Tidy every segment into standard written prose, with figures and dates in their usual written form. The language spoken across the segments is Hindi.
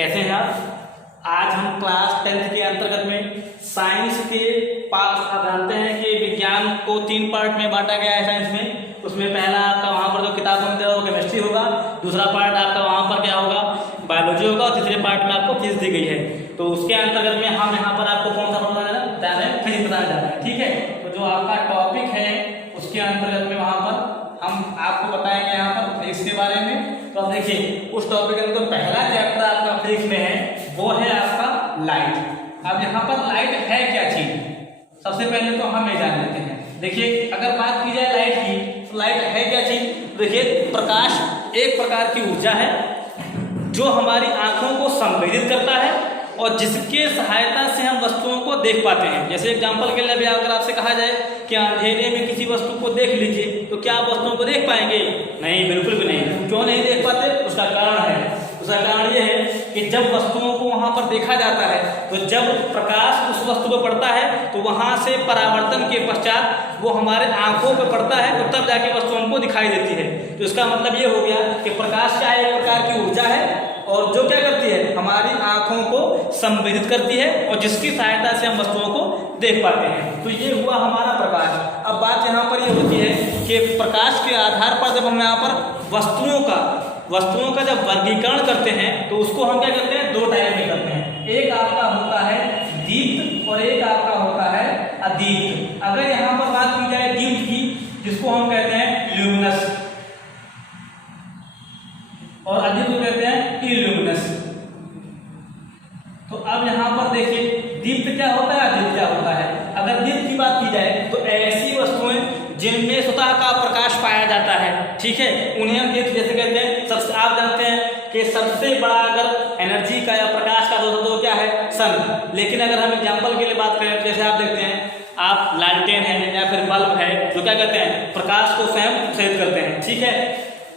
कैसे हैं आप? आज हम क्लास 10th के अंतर्गत में साइंस के पार्ट आप जानते हैं कि विज्ञान को 3 पार्ट में बांटा गया है साइंस में। उसमें पहला आपका वहाँ पर जो किताब में वो केमिस्ट्री होगा, दूसरा पार्ट आपका वहाँ पर क्या होगा, बायोलॉजी होगा, और तीसरे पार्ट में आपको फिजिक्स दी गई है। तो उसके अंतर्गत में हम यहाँ पर आपको कौन सा बताना है, फिजिक्स बताना चाहते हैं। ठीक है, तो जो आपका टॉपिक है उसके अंतर्गत में वहाँ पर हम आपको बताएंगे यहाँ पर फिजिक्स के बारे में। तो अब देखिए उस टॉपिक के अंदर पहला चैप्टर आपका फिजिक्स में है वो है आपका लाइट। अब यहाँ पर लाइट है क्या चीज, सबसे पहले तो हम ये जान लेते हैं। देखिए अगर बात की जाए लाइट की, तो लाइट है क्या चीज? देखिए प्रकाश एक प्रकार की ऊर्जा है जो हमारी आंखों को संवेदित करता है और जिसके सहायता से हम वस्तुओं को देख पाते हैं। जैसे एग्जांपल के लिए भी अगर आपसे कहा जाए कि अंधेरे में किसी वस्तु को देख लीजिए, तो क्या आप वस्तुओं को देख पाएंगे? नहीं, बिल्कुल भी नहीं। क्यों नहीं देख पाते? उसका कारण है। उसका कारण ये है कि जब वस्तुओं को वहां पर देखा जाता है, तो जब प्रकाश उस वस्तु पर पड़ता है तो वहां से परावर्तन के पश्चात वो हमारे आंखों पर पड़ता है, तो तब जाके वस्तु हमको दिखाई देती है। तो इसका मतलब ये हो गया कि प्रकाश क्या एक प्रकार की ऊर्जा है और जो क्या करती है, हमारी आंखों को संवेदित करती है और जिसकी सहायता से हम वस्तुओं को देख पाते हैं। तो ये हुआ हमारा प्रकाश। अब बात यहाँ पर ये होती है कि प्रकाश के आधार पर जब हम यहाँ पर वस्तुओं का जब वर्गीकरण करते हैं तो उसको हम क्या करते हैं, 2 टाइप में करते हैं। एक आपका होता है दीप्त और एक आपका होता है अदीप्त। अगर यहाँ पर बात की जाए दीप्त की, जिसको हम कहते हैं ल्यूमिनस, और अदीप्त को कहते हैं इल्यूमिनस। तो अब यहाँ पर देखिए दीप्त क्या होता है, अदीप्त क्या होता है। अगर दीप्त की बात की जाए तो ऐसी वस्तुएं जिनमें स्वतः का प्रकाश पाया जाता है, ठीक है, उन्हें हम दीप्त जैसे कहते हैं। सबसे आप जानते हैं कि सबसे बड़ा अगर एनर्जी का या प्रकाश का स्रोत तो क्या है, सन। लेकिन अगर हम एग्जांपल के लिए बात करें, जैसे आप देखते हैं आप लालटेन है या फिर बल्ब है, जो क्या कहते हैं, प्रकाश को स्वयं उत्सर्जित करते हैं, ठीक है,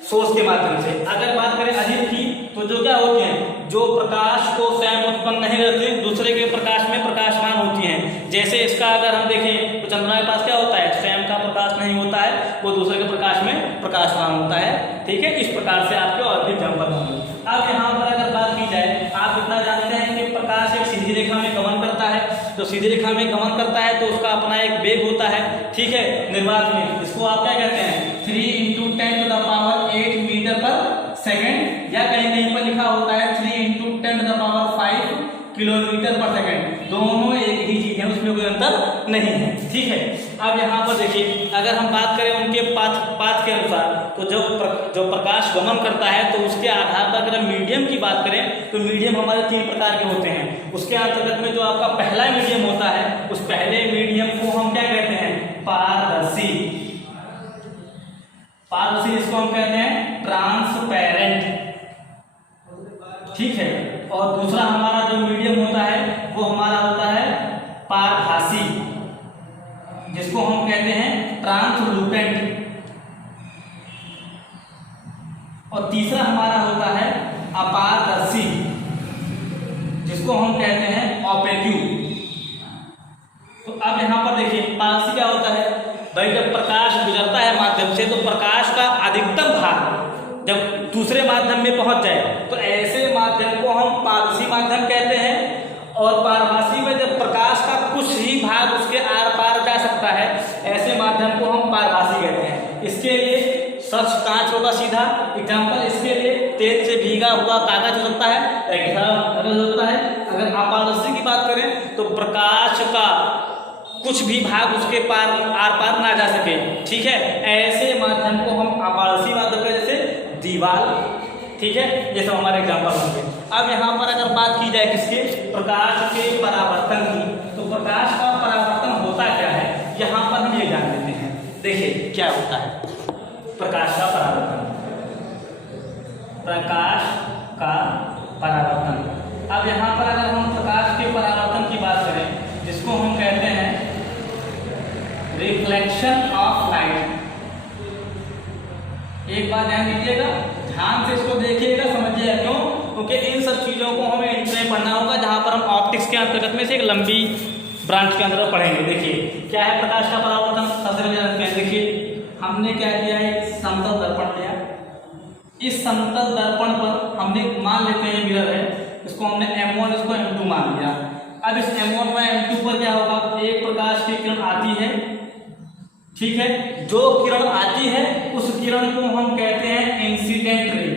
सोर्स के माध्यम से। अगर बात करें अदीप्त की, तो जो क्या होती हैं, जो प्रकाश को स्वयं उत्पन्न नहीं करती, दूसरे के प्रकाश में प्रकाशमान होती हैं। जैसे इसका अगर हम देखें तो चंद्रमा के पास क्या होता है, स्वयं का प्रकाश नहीं होता है, वो दूसरे के प्रकाश में प्रकाशमान होता है। ठीक है, इस प्रकार से आपके और भी एग्जाम्पल होंगे। अब यहाँ पर अगर बात की जाए, आप इतना जानते हैं कि प्रकाश एक सीधी रेखा में गमन करता है। तो सीधी रेखा में गमन करता है तो उसका अपना एक वेग होता है, ठीक है, निर्वात में। इसको आप क्या कहते हैं, 3 × 10⁸ मीटर पर सेकेंड, या कहीं कहीं पर लिखा होता है 3 × 10⁵ किलोमीटर पर सेकेंड। दोनों एक ही चीज है, उसमें कोई अंतर नहीं है। ठीक है, अब यहाँ पर देखिए अगर हम बात करें उनके पाथ के अनुसार, तो जो प्रकाश गमन करता है तो उसके आधार पर अगर हम मीडियम की बात करें तो मीडियम हमारे 3 प्रकार के होते हैं। उसके अंतर्गत में जो आपका पहला मीडियम होता है, उस पहले मीडियम को हम क्या कहते हैं, पारदर्शी। पारदर्शी इसको हम कहते हैं ट्रांसपेरेंट, ठीक है। और दूसरा हमारा जो मीडियम होता है वो हमारा होता है पारभासी, जिसको हम कहते हैं ट्रांसलूसेंट। और तीसरा हमारा होता है अपारदर्शी, जिसको हम कहते हैं ओपेक्यू। तो अब यहाँ पर देखिए पारदर्शी क्या होता है भाई, जब प्रकाश गुजरता है माध्यम से तो प्रकाश का अधिकतम भाग जब दूसरे माध्यम में पहुंच जाए तो ऐसे माध्यम को हम पारदर्शी माध्यम कहते हैं। और पारभासी में जब प्रकाश का कुछ ही भाग उसके आर पार जा सकता है, ऐसे माध्यम को हम पारभासी कहते हैं। इसके लिए स्वच्छ कांच होगा सीधा एग्जाम्पल, इसके लिए तेल से भीगा हुआ कागज हो सकता है, होता है। अगर अपारदर्शी की बात करें तो प्रकाश का कुछ भी भाग उसके पार आर पार ना जा सके, ठीक है, ऐसे माध्यम को हम अपारदर्शी माध्यम कहते हैं, जैसे दीवार, ठीक है, ये सब हमारे एग्जाम्पल होंगे। अब यहाँ पर अगर बात की जाए किसके, प्रकाश के परावर्तन की, तो प्रकाश का परावर्तन होता क्या है, यहाँ पर हम ये जान लेते हैं। देखिए क्या होता है प्रकाश का परावर्तन, प्रकाश का परावर्तन। अब यहाँ पर अगर हम प्रकाश के परावर्तन की बात करें, जिसको हम कहते हैं रिफ्लेक्शन ऑफ लाइट। एक बात ध्यान दीजिएगा, ध्यान से इसको देखिएगा, समझिएगा क्यों, क्योंकि इन सब चीजों को हमें इंटर में पढ़ना होगा, जहां पर हम ऑप्टिक्स के अंतर्गत में से एक लंबी ब्रांच के अंदर पढ़ेंगे। देखिए क्या है प्रकाश का परावर्तन, सबसे पहले जानते हैं। देखिए हमने क्या किया है, समतल दर्पण लिया, इस समतल दर्पण पर हमने मान लेते हैं मिरर है, इसको इसको हमने M1 इसको M2 मान लिया। अब इस M1 व M2 पर क्या होगा, एक प्रकाश की किरण आती है, ठीक है, जो किरण आती है उस किरण को हम कहते हैं इंसिडेंट रे,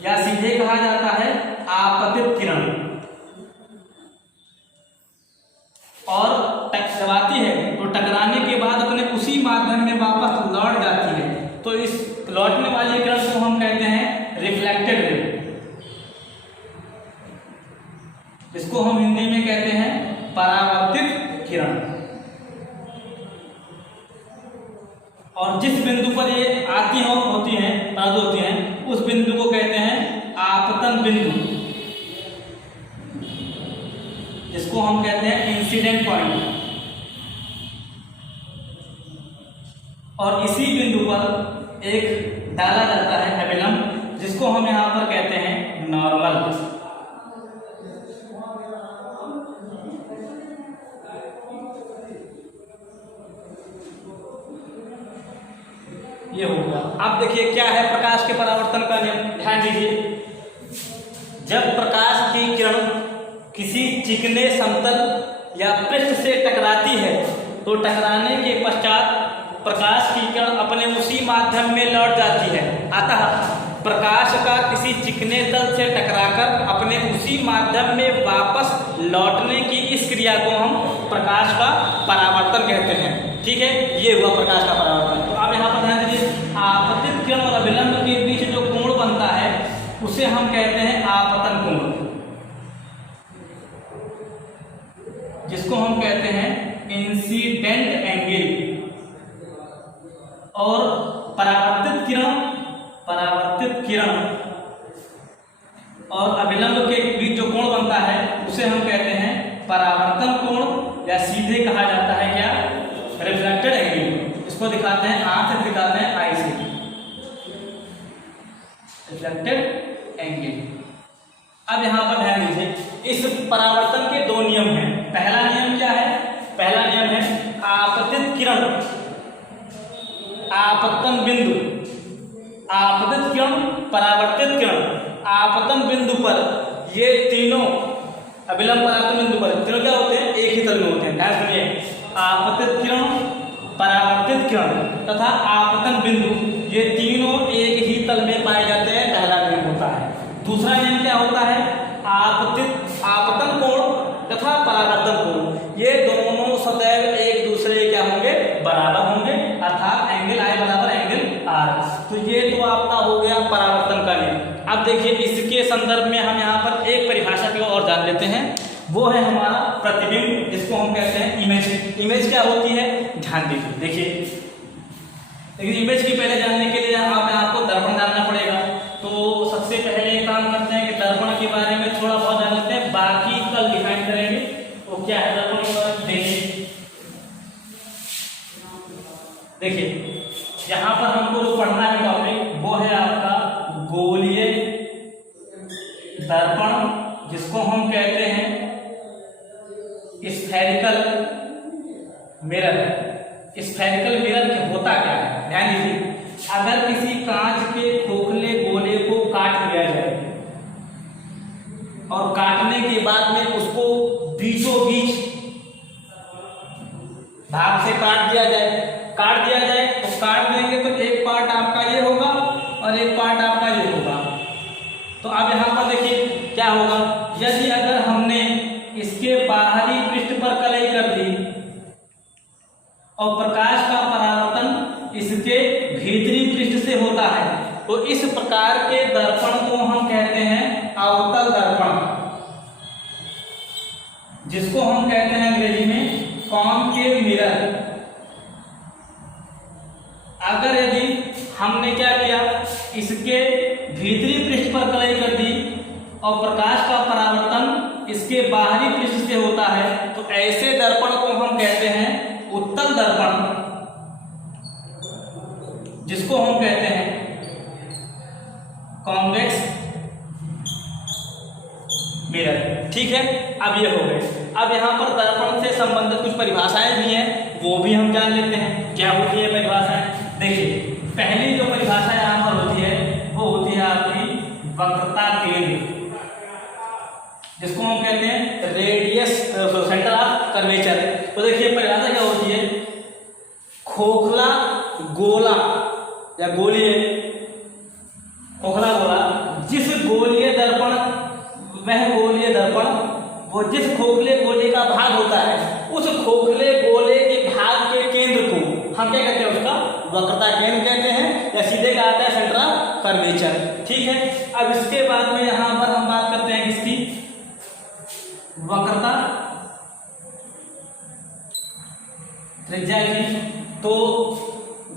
या सीधे कहा जाता है आपतित किरण, और टकराती है तो टकराने के बाद अपने उसी माध्यम में वापस लौट जाती है, तो इस लौटने वाली किरण को हम कहते हैं रिफ्लेक्टेड रे। इसको हम हिंदी में कहते हैं परावर्तित किरण। और जिस बिंदु पर ये आती होती हैं उस बिंदु को कहते हैं आपतन बिंदु, जिसको हम कहते हैं इंसिडेंट पॉइंट। और इसी बिंदु पर एक डाला जाता है अभिलंब, जिसको हम यहां पर कहते हैं नॉर्मल। ये हो गया। अब देखिए क्या है प्रकाश के परावर्तन का नियम, ध्यान दीजिए। जब प्रकाश की किरण किसी चिकने समतल या पृष्ठ से टकराती है तो टकराने के पश्चात प्रकाश की किरण अपने उसी माध्यम में लौट जाती है। अतः प्रकाश का किसी चिकने तल से टकराकर अपने उसी माध्यम में वापस लौटने की इस क्रिया को हम प्रकाश का परावर्तन कहते हैं, ठीक है। ये हुआ प्रकाश का परावर्तन। तो आप यहाँ पर ध्यान दीजिए, आपतित किरण और अभिलंब के बीच जो कोण बनता है उसे हम कहते हैं आपतन कोण, जिसको हम कहते हैं इंसिडेंट एंगल। और परावर्तित किरण और अभिलंब के बीच जो कोण बनता है उसे हम कहते हैं परावर्तन कोण, या सीधे कहा जाता है क्या, रिफ्लेक्टेड एंगल। इसको दिखाते हैं आंख से, दिखाते हैं आई से, रिफ्लेक्टेड एंगल। अब यहां पर ध्यान दीजिए, इस परावर्तन के दो नियम हैं। पहला नियम क्या है, पहला नियम है आपतित किरण, आपतन बिंदु, आपतित किरण, परावर्तित किरण, आपतन बिंदु पर ये तीनों अभिलंब परावर्तन बिंदु पर तीनों क्या होते हैं, एक ही तल में होते हैं। ध्यान सुनिए, आपतित किरण, परावर्तित किरण तथा आपतन बिंदु, ये तीनों एक ही तल में पाए जाते हैं, पहला नियम होता है। दूसरा नियम क्या होता है, आपतन कोण तथा परावर्तन कोण, ये दोनों सदैव एक दूसरे क्या होंगे, बराबर होंगे, अर्थात एंगल आई बराबर एंगल आर। तो ये तो आपका हो गया परावर्तन का नियम। अब देखिए इसके संदर्भ में हम यहाँ पर एक परिभाषा की और जान लेते हैं, वो है हमारा प्रतिबिंब, जिसको हम कहते हैं इमेज। इमेज क्या होती है, ध्यान दीजिए। देखिए लेकिन इमेज की पहले जानने के लिए आपको दर्पण जानना पड़ेगा। तो सबसे पहले काम करते हैं कि दर्पण के बारे में थोड़ा बहुत जान लेते हैं, बाकी कल डिफाइन करेंगे वो क्या है दर्पण। देखिए यहाँ पर हमको जो पढ़ना है टॉपिक वो है आपका गोलीय दर्पण, जिसको हम कहते हैं स्फेरिकल मिरर। स्फेरिकल मिरर होता क्या है, ध्यान दीजिए। अगर किसी कांच के खोखले गोले को काट दिया जाए और काटने के बाद में उसको बीचों बीच भाग से काट दिया जाए तो काट देंगे तो एक पार्ट आपका ये होगा और एक पार्ट आपका ये होगा। तो अब यहाँ पर देखिए क्या होगा, यदि अगर हमने इसके बाहरी पृष्ठ पर कलई कर दी और प्रकाश का परावर्तन इसके भीतरी पृष्ठ से होता है, तो इस प्रकार के दर्पण को हम कहते हैं अवतल दर्पण, जिसको हम कहते हैं अंग्रेजी में कॉनकेव मिरर। अगर यदि हमने क्या किया, इसके भीतरी पृष्ठ पर कलई कर दी और प्रकाश का परावर्तन इसके बाहरी पृष्ठ से होता है, तो ऐसे दर्पण को हम कहते हैं उत्तल दर्पण, जिसको हम कहते हैं कॉन्वेक्स मिरर। ठीक है, अब ये हो गए। अब यहाँ पर दर्पण से संबंधित कुछ परिभाषाएं भी हैं, वो भी हम जान लेते हैं क्या होती है परिभाषाएं। देखिए पहली जो परिभाषा यहाँ पर होती है वो होती है आपकी वक्रता केंद्र। जिसको हम कहते हैं रेडियस सेंटर ऑफ कर्वेचर। तो देखिए परिभाषा क्या होती है, खोखला गोला या गोलीय, खोखला गोला जिस गोलीय दर्पण, वह गोलीय दर्पण वो जिस खोखले गोले का भाग होता है, उस खोखले गोले के भाग के केंद्र को हम क्या कहते हैं, उसका वक्रता केंद्र कहते हैं, या सीधे का आता है सेंटर ऑफ कर्वेचर। ठीक है, अब इसके बाद में यहां पर हम बात करते हैं किसकी, वक्रता त्रिज्या की। तो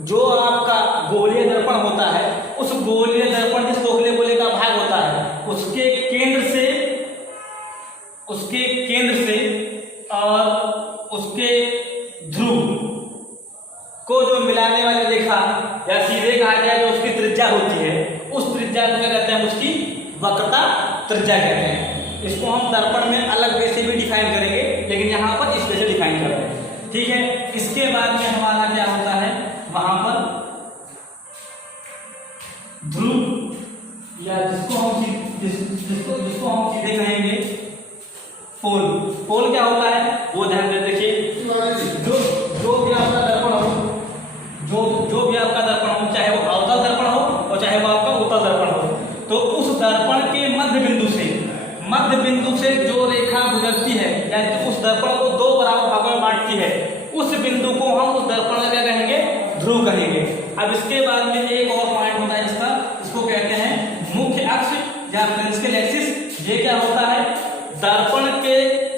जो आपका गोलीय दर्पण होता है, उस गोलीय दर्पण जिस खोखले गोले का भाग होता है, उसके केंद्र से और उसके ध्रुव को जो मिलाने वाली रेखा या सीधे कहा जाए जो उसकी त्रिज्या होती है, उस त्रिज्या को क्या कहते हैं, उसकी वक्रता त्रिज्या कहते हैं। इसको हम दर्पण में अलग वे से भी डिफाइन करेंगे, लेकिन यहाँ पर इस वे से डिफाइन कर रहे हैं। ठीक है, इसके बाद में हमारा क्या होता है, वहां पर ध्रुव या जिसको हम सीधे कहेंगे पोल। पोल क्या होता है वो ध्यान में देखिए, जो भी आपका दर्पण हो, जो भी आपका दर्पण हो, चाहे वो अवतल दर्पण हो और चाहे वो आपका उत्तल दर्पण हो, तो उस दर्पण के मध्य बिंदु से जो रेखा गुजरती है या उस दर्पण को दो बराबर भागों में बांटती है, उस बिंदु को हम उस दर्पण का क्या कहेंगे, ध्रुव कहेंगे। अब इसके बाद में एक और पॉइंट होता है इसको कहते हैं मुख्य अक्ष या प्रिंसिपल एक्सिस। ये क्या होता है, दर्पण के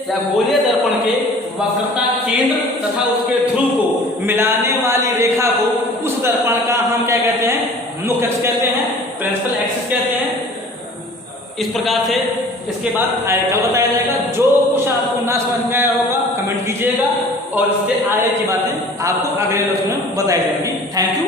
या गोलीय दर्पण के वक्रता केंद्र तथा उसके ध्रुव को मिलाने वाली रेखा को उस दर्पण का हम क्या कहते हैं, मुख्य अक्ष कहते हैं, प्रिंसिपल एक्सिस कहते हैं। इस प्रकार से इसके बाद कल बताया जाएगा। जो कुछ आपको ना समझ में आया होगा कमेंट कीजिएगा, और इससे आगे की बातें आपको अगले लेक्चर में बताई जाएंगी। Thank you.